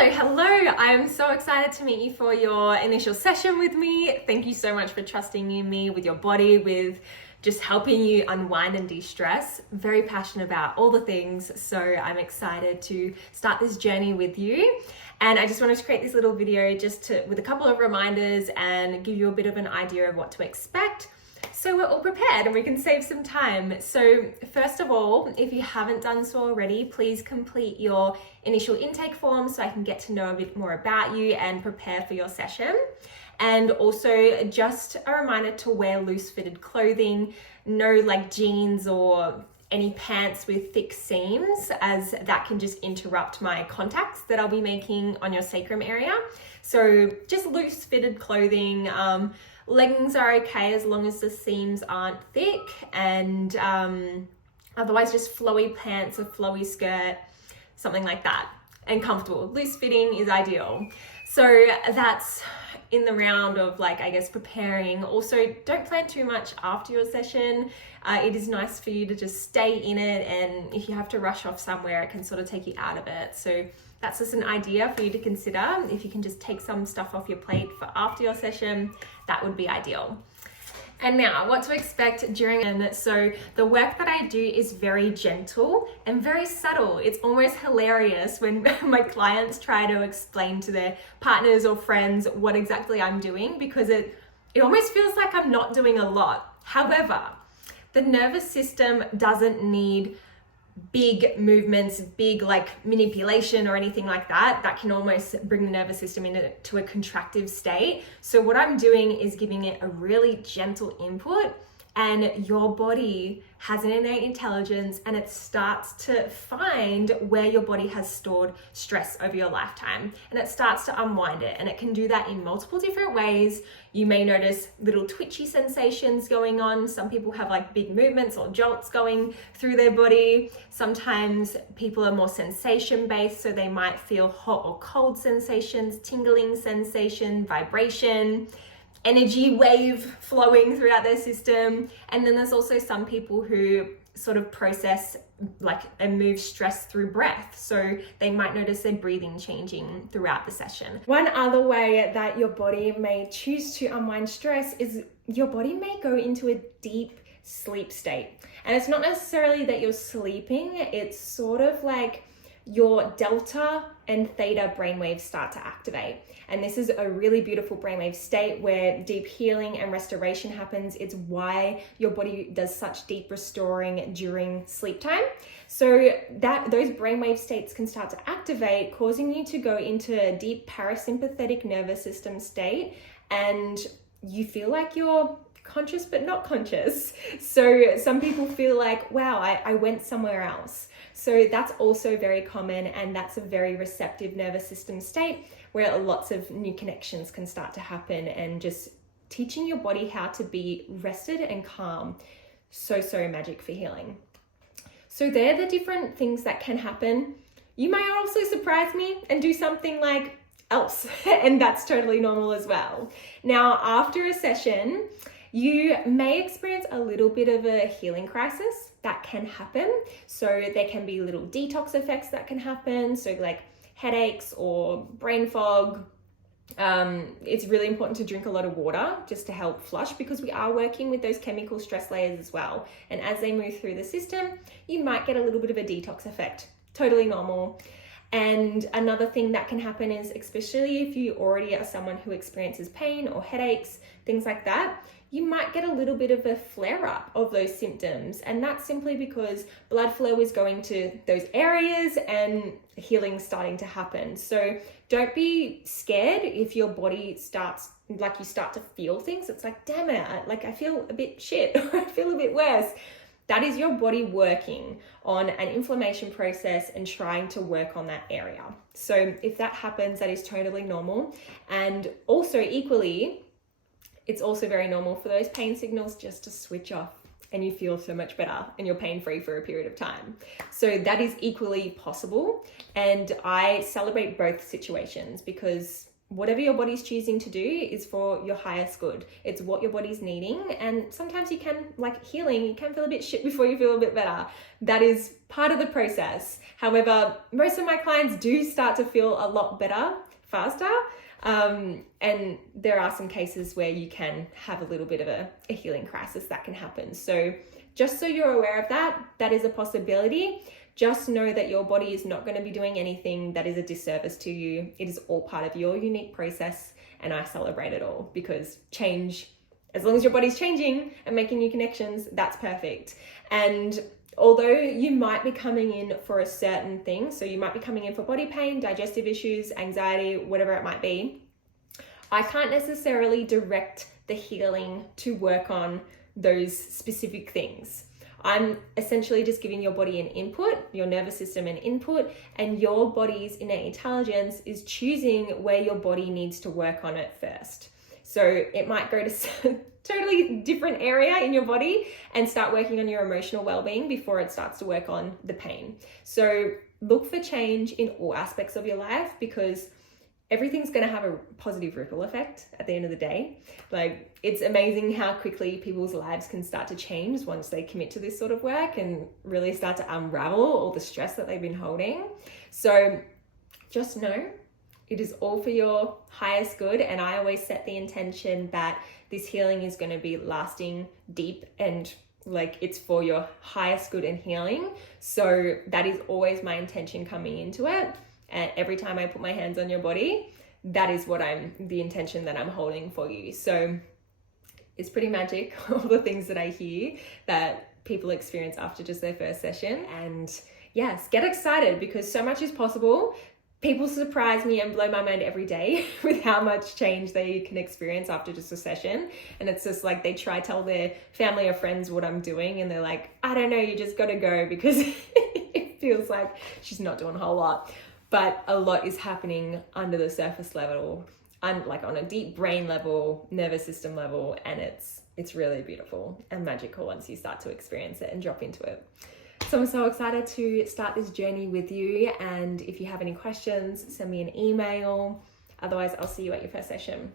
Hello. I am so excited to meet you for your initial session with me. Thank you so much for trusting in me with your body, with just helping you unwind and de-stress. Very passionate about all the things, so I'm excited to start this journey with you. And I just wanted to create this little video with a couple of reminders and give you a bit of an idea of what to expect, so we're all prepared and we can save some time. So first of all, if you haven't done so already, please complete your initial intake form so I can get to know a bit more about you and prepare for your session. And also just a reminder to wear loose fitted clothing, no like jeans or any pants with thick seams, as that can just interrupt my contacts that I'll be making on your sacrum area. So just loose fitted clothing. Leggings are okay as long as the seams aren't thick, and otherwise just flowy pants, a flowy skirt, something like that, and comfortable. Loose fitting is ideal. So that's in the round of preparing. Also, don't plan too much after your session. It is nice for you to just stay in it, and if you have to rush off somewhere, it can sort of take you out of it. So that's just an idea for you to consider. If you can just take some stuff off your plate for after your session, that would be ideal. And now, what to expect during it. So the work that I do is very gentle and very subtle. It's almost hilarious when my clients try to explain to their partners or friends what exactly I'm doing, because it almost feels like I'm not doing a lot. However, the nervous system doesn't need big movements, big manipulation or anything like that. That can almost bring the nervous system into a contractive state. So what I'm doing is giving it a really gentle input, and your body has an innate intelligence, and it starts to find where your body has stored stress over your lifetime, and it starts to unwind it. And it can do that in multiple different ways. You may notice little twitchy sensations going on. Some people have big movements or jolts going through their body. Sometimes people are more sensation based, so they might feel hot or cold sensations, tingling sensation, vibration, energy wave flowing throughout their system. And then there's also some people who sort of process and move stress through breath. So they might notice their breathing changing throughout the session. One other way that your body may choose to unwind stress is your body may go into a deep sleep state. And it's not necessarily that you're sleeping, it's sort of like your delta and theta brainwaves start to activate. And this is a really beautiful brainwave state where deep healing and restoration happens. It's why your body does such deep restoring during sleep time. So that those brainwave states can start to activate, causing you to go into a deep parasympathetic nervous system state, and you feel like you're conscious but not conscious. So some people feel like, wow, I went somewhere else. So that's also very common, and that's a very receptive nervous system state where lots of new connections can start to happen, and just teaching your body how to be rested and calm. So magic for healing. So they're the different things that can happen. You may also surprise me and do something else, and that's totally normal as well. Now, after a session, you may experience a little bit of a healing crisis. That can happen. So there can be little detox effects that can happen. So headaches or brain fog. It's really important to drink a lot of water just to help flush, because we are working with those chemical stress layers as well. And as they move through the system, you might get a little bit of a detox effect. Totally normal. And another thing that can happen is, especially if you already are someone who experiences pain or headaches, things like that, you might get a little bit of a flare-up of those symptoms. And that's simply because blood flow is going to those areas and healing's starting to happen. So don't be scared if your body starts, you start to feel things. It's damn it, I feel a bit shit, or I feel a bit worse. That is your body working on an inflammation process and trying to work on that area. So if that happens, that is totally normal. And also equally, it's also very normal for those pain signals just to switch off, and you feel so much better and you're pain-free for a period of time. So that is equally possible. And I celebrate both situations, because whatever your body's choosing to do is for your highest good. It's what your body's needing. And sometimes you can, like healing, you can feel a bit shit before you feel a bit better. That is part of the process. However, most of my clients do start to feel a lot better faster. And there are some cases where you can have a little bit of a healing crisis that can happen. So just so you're aware of that, that is a possibility. Just know that your body is not going to be doing anything that is a disservice to you. It is all part of your unique process, and I celebrate it all, because change, as long as your body's changing and making new connections, that's perfect. And although you might be coming in for a certain thing, so you might be coming in for body pain, digestive issues, anxiety, whatever it might be, I can't necessarily direct the healing to work on those specific things. I'm essentially just giving your body an input, your nervous system an input, and your body's innate intelligence is choosing where your body needs to work on it first. So it might go to a totally different area in your body and start working on your emotional well-being before it starts to work on the pain. So look for change in all aspects of your life, because everything's going to have a positive ripple effect at the end of the day. Like, it's amazing how quickly people's lives can start to change once they commit to this sort of work and really start to unravel all the stress that they've been holding. So just know it is all for your highest good. And I always set the intention that this healing is going to be lasting, deep, and like it's for your highest good and healing. So that is always my intention coming into it. And every time I put my hands on your body, that is what the intention that I'm holding for you. So it's pretty magic, all the things that I hear that people experience after just their first session. And yes, get excited, because so much is possible. People surprise me and blow my mind every day with how much change they can experience after just a session. And it's just like, they try to tell their family or friends what I'm doing, and they're like, I don't know, you just got to go, because it feels like she's not doing a whole lot. But a lot is happening under the surface level, like on a deep brain level, nervous system level, and it's really beautiful and magical once you start to experience it and drop into it. So I'm so excited to start this journey with you, and if you have any questions, send me an email. Otherwise, I'll see you at your first session.